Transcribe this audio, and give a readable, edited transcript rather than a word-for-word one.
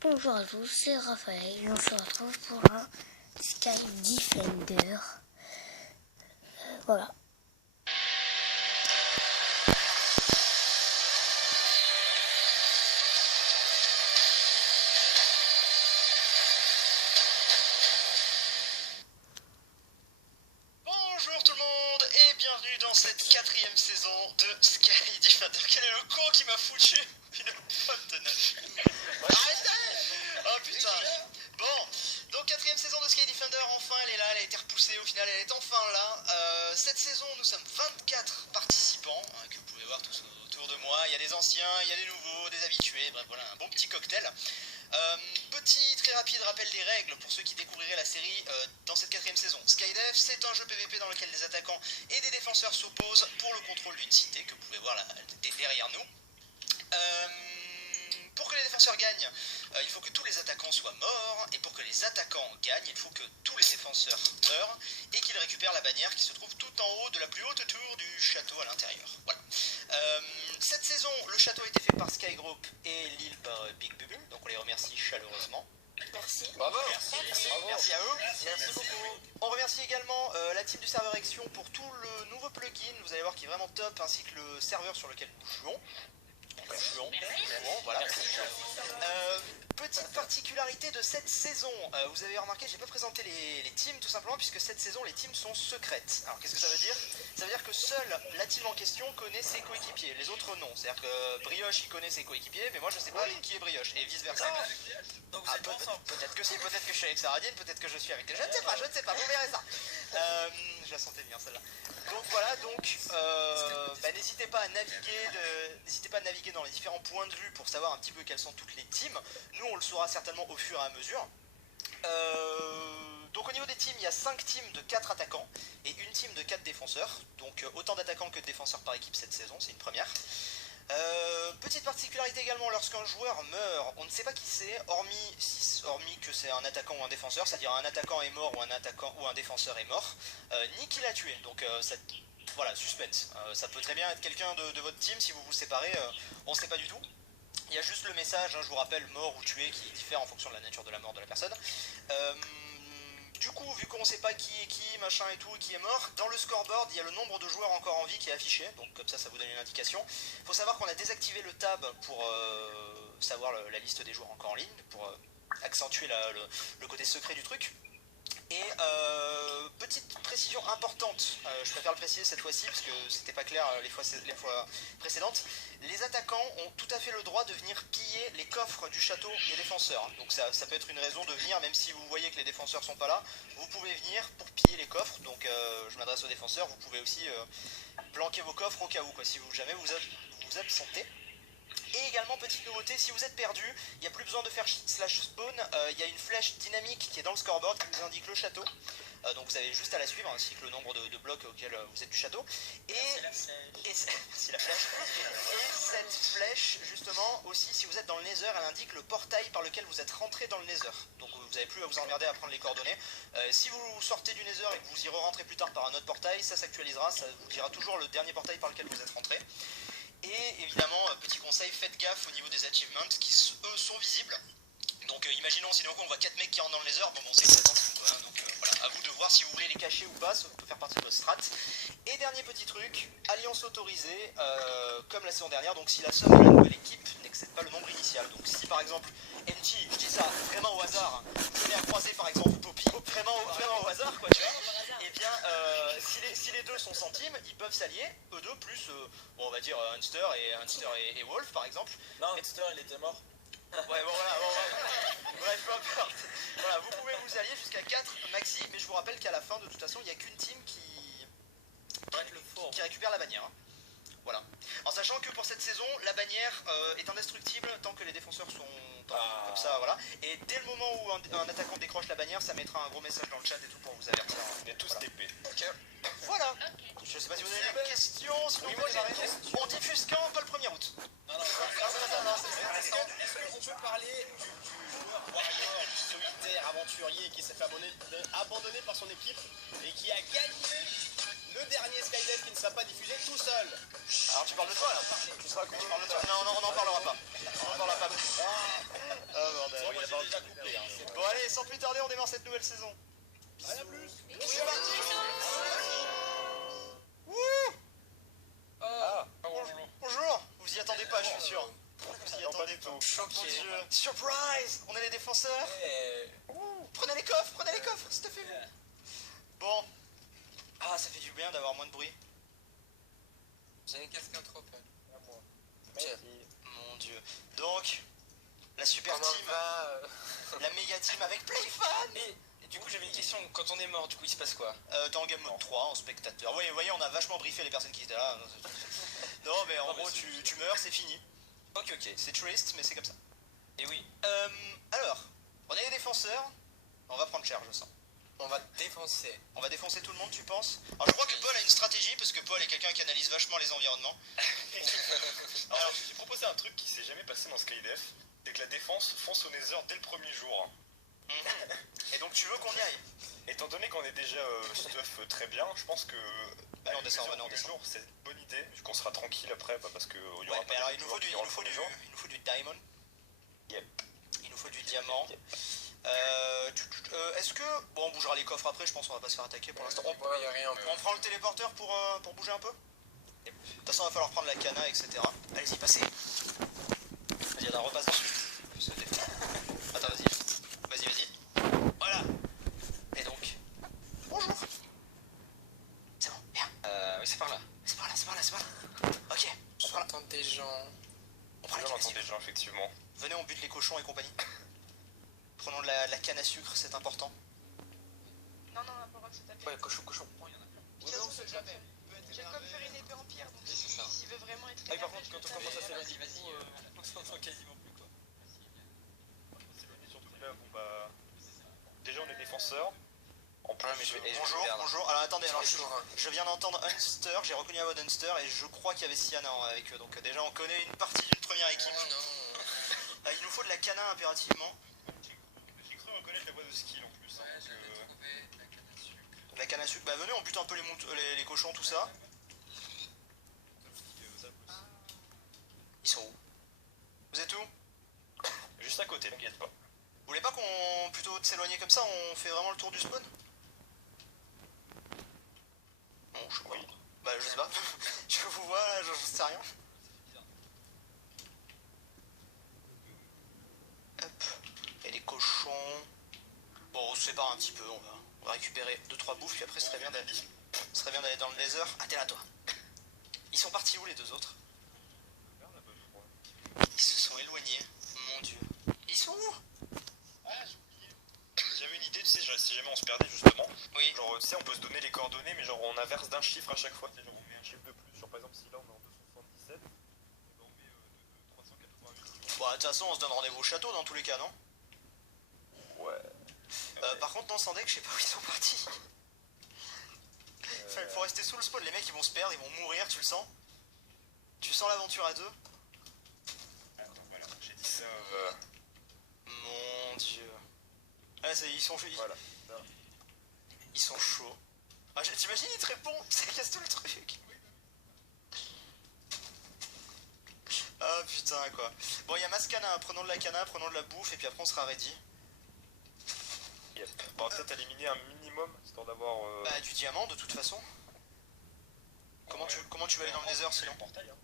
Bonjour à tous, c'est Raphaël et on se retrouve pour un Sky Defender. Voilà. Bonjour tout le monde et bienvenue dans cette 4ème saison de Sky Defender. Quel est le con qui m'a foutu une pomme de neige? Arrêtez! Oh putain. Bon, donc 4ème saison de Sky Defender, enfin elle est là, elle a été repoussée, au final elle est enfin là. Cette saison nous sommes 24 participants, que vous pouvez voir tous autour de moi. Il y a des anciens, il y a des nouveaux, des habitués, bref voilà un bon petit cocktail. Petit très rapide rappel des règles pour ceux qui découvriraient la série dans cette 4ème saison. Skydef, c'est un jeu PVP dans lequel des attaquants et des défenseurs s'opposent pour le contrôle d'une cité que vous pouvez voir là, derrière nous. Pour que les défenseurs gagnent, il faut que tous les attaquants soient morts, et pour que les attaquants gagnent, il faut que tous les défenseurs meurent et qu'ils récupèrent la bannière qui se trouve tout en haut de la plus haute tour du château à l'intérieur. Voilà. Cette saison, le château a été fait par Sky Group et l'île par Big Bubble, donc on les remercie chaleureusement. Merci. Bravo. Merci à eux. Merci beaucoup. On remercie également la team du serveur Action pour tout le nouveau plugin, vous allez voir qui est vraiment top, ainsi que le serveur sur lequel nous jouons. Voilà. Petite particularité de cette saison, vous avez remarqué, j'ai pas présenté les teams tout simplement puisque cette saison les teams sont secrètes. Alors qu'est-ce que ça veut dire? Ça veut dire que seule la team en question connaît ses coéquipiers, les autres non. C'est-à-dire que Brioche il connaît ses coéquipiers, mais moi je sais pas qui est Brioche et vice versa. Donc peut-être que si, peut-être que je suis avec Saradine, peut-être que je suis avec... Je ne sais pas, vous verrez ça. Je la sentais bien celle-là. Donc voilà, n'hésitez pas à naviguer dans les différents points de vue pour savoir un petit peu quelles sont toutes les teams. Nous on le saura certainement au fur et à mesure. Donc au niveau des teams, il y a 5 teams de 4 attaquants et une team de 4 défenseurs. Donc autant d'attaquants que de défenseurs par équipe cette saison, c'est une première. Petite particularité également, lorsqu'un joueur meurt, on ne sait pas qui c'est, hormis que c'est un attaquant ou un défenseur, c'est-à-dire un attaquant est mort ou un défenseur est mort, ni qui l'a tué. Donc voilà, suspense. Ça peut très bien être quelqu'un de votre team, si vous vous séparez, on ne sait pas du tout. Il y a juste le message, je vous rappelle, mort ou tué, qui diffère en fonction de la nature de la mort de la personne. Du coup, vu qu'on ne sait pas qui est qui, machin et tout, qui est mort, dans le scoreboard, il y a le nombre de joueurs encore en vie qui est affiché, donc comme ça vous donne une indication. Il faut savoir qu'on a désactivé le tab pour savoir la liste des joueurs encore en ligne, pour accentuer le côté secret du truc. Et petite précision importante, je préfère le préciser cette fois-ci parce que c'était pas clair les fois précédentes, les attaquants ont tout à fait le droit de venir piller les coffres du château des défenseurs. Donc ça peut être une raison de venir, même si vous voyez que les défenseurs sont pas là, vous pouvez venir pour piller les coffres. Donc je m'adresse aux défenseurs, vous pouvez aussi planquer vos coffres au cas où, si vous jamais vous absentez. Et également, petite nouveauté, si vous êtes perdu, il n'y a plus besoin de faire /spawn, il y a une flèche dynamique qui est dans le scoreboard qui vous indique le château. Donc vous avez juste à la suivre, ainsi que le nombre de blocs auxquels vous êtes du château. Merci la flèche. Et cette flèche, justement, aussi, si vous êtes dans le Nether, elle indique le portail par lequel vous êtes rentré dans le Nether. Donc vous n'avez plus à vous emmerder à prendre les coordonnées. Si vous sortez du Nether et que vous y re-rentrez plus tard par un autre portail, ça s'actualisera, ça vous dira toujours le dernier portail par lequel vous êtes rentré. Et évidemment, petit conseil, faites gaffe au niveau des achievements qui eux sont visibles. Donc imaginons sinon on voit 4 mecs qui rentrent dans le laser, bon c'est que c'est en dessous, hein, donc voilà, à vous de voir si vous voulez les cacher ou pas, ça peut faire partie de votre strat. Et dernier petit truc, alliance autorisée, comme la saison dernière, donc si la somme de la nouvelle équipe n'excède pas le nombre initial. Donc si par exemple NG, je dis ça vraiment au hasard, je mets à croiser par exemple Poppy, vraiment au hasard quoi tu vois, et bien si les deux sont centimes, ils peuvent s'allier, eux deux plus, bon on va dire Hunter et Wolf par exemple. Non, Hunter il était mort. Ouais, bon, voilà. Bref, peu importe. Voilà, vous pouvez vous allier jusqu'à 4 maxi, mais je vous rappelle qu'à la fin, de toute façon, il n'y a qu'une team qui récupère la bannière. Hein. Voilà. En sachant que pour cette saison, la bannière est indestructible tant que les défenseurs sont comme ça, voilà. Et dès le moment où un attaquant décroche la bannière, ça mettra un gros message dans le chat et tout pour vous avertir. On est tous TP. Ok. Voilà. Je sais pas si vous avez des questions, si vous voulez démarrer. On diffuse quand? Pas le 1er août. Non, est-ce qu'on peut parler du joueur warrior solitaire aventurier qui s'est fait abandonner par son équipe et qui a gagné le dernier Skydev qui ne sera pas diffusé tout seul? Alors tu parles de toi là? Tu parles de toi? Non, on n'en parlera pas. On n'en parlera pas. Moi, j'ai déjà coupé. Hein. Bon allez, sans plus tarder, on démarre cette nouvelle saison. Rien plus. C'est parti. Wouh. Bonjour. Vous y attendez pas, je suis sûr. Vous y attendez pas. Mon Dieu. Surprise. On est les défenseurs. Prenez les coffres, stuffez-vous. Bon. Ah, ça fait du bien d'avoir moins de bruit. J'ai un casque trop peu. Mon Dieu. Donc, la super Comment team, va la méga team avec Playfan. Et du coup j'avais une question, quand on est mort, du coup il se passe quoi? T'es en game mode 3, en spectateur. Vous voyez, on a vachement briefé les personnes qui étaient là. Non, mais en gros, tu meurs, c'est fini. Ok. C'est triste, mais c'est comme ça. Et oui. Alors, on est les défenseurs. On va prendre cher, je sens. On va défoncer. On va défoncer tout le monde, tu penses? Alors, je crois que Paul a une stratégie, parce que Paul est quelqu'un qui analyse vachement les environnements. Alors, j'ai proposé un truc qui s'est jamais passé dans Skydef, c'est que la défense fonce au Nether dès le premier jour. Et donc, tu veux qu'on y aille? Étant donné qu'on est déjà stuff très bien, je pense que Allez, on descend, le jour, c'est une bonne idée, vu qu'on sera tranquille après, parce que il y aura Ouais, pas mais alors, de il nous joueurs qui rentrent faut tous les jours. du diamond. Yep. Il nous faut du diamant. Est-ce que... Bon, on bougera les coffres après, je pense qu'on va pas se faire attaquer pour l'instant. Ouais, y a rien. On prend le téléporteur pour bouger un peu? De toute façon, il va falloir prendre la cana, etc. Allez-y, passez. Vas-y, attends, repasse dessus. Attends, vas-y. Voilà. Et donc... Bonjour. C'est bon, bien. Oui c'est par là. C'est par là. Ok, on prend la... J'entends des gens. On prend la J'en canne à entends sucre. des gens, effectivement. Venez, on bute les cochons et compagnie. Prenons de la canne à sucre, c'est important. Non, on n'a pas le droit de se taper. Ouais, cochon. De toute façon, jamais. J'ai comme faire une épée en pierre, donc s'il veut vraiment être Ah oui par énervé, contre je quand on le commence à tape. s'éloigner, on s'entend quasiment plus quoi. Surtout là, bon bah... Déjà, on est défenseurs. En plus, mais je vais Bonjour. Alors attendez, alors Bonjour. je viens d'entendre Unster, j'ai reconnu la voix d'Unster et je crois qu'il y avait Siana avec eux. Donc déjà on connaît une partie d'une première équipe. Oh non. Il nous faut de la cana impérativement. j'ai cru reconnaître la voix de skill en plus. Hein, Ouais, donc, j'avais trouvé la canne à sucre. De la canne à sucre, bah venez on bute un peu les cochons, tout ça. Ils sont où? Vous êtes où? juste à côté, t'inquiète pas. Vous voulez pas qu'on plutôt s'éloigner comme ça, on fait vraiment le tour du spawn? Bon, je sais pas. Bah je sais pas. Je vous vois là, je sais rien. Hop. Et les cochons. Bon, on se sépare un petit peu, on va récupérer 2-3 bouffes, puis après ce serait bien d'aller dans le laser. Ah t'es là toi. Ils sont partis où les deux autres? Ils se sont éloignés. Mon dieu. Ils sont où? Ah, j'ai oublié. J'avais une idée, tu sais, si jamais on se perdait justement. Oui. Genre, tu sais, on peut se donner les coordonnées, mais genre on inverse d'un chiffre à chaque fois. Tu sais, genre on met un chiffre de plus. Genre par exemple, si là on est en 277, on met de 388. Bah de toute façon on se donne rendez-vous au château dans tous les cas, non? Ouais. Par contre non, Sandek, je sais pas où ils sont partis. Faut rester sous le spawn, les mecs ils vont se perdre, ils vont mourir, tu le sens? Tu sens l'aventure à deux? Attends, voilà, j'ai dit ça. Mon dieu. Ah, ils sont chauds. Voilà. Ils sont chauds. Ah, t'imagines, il te répond, ça casse tout le truc. Ah putain quoi. Bon, il y a masse cana, prenons de la cana, prenons de la bouffe et puis après on sera ready. Yep. On va peut-être éliminer un minimum, histoire d'avoir. Bah, du diamant de toute façon. Comment tu vas aller dans le nether sinon? Portail, hein.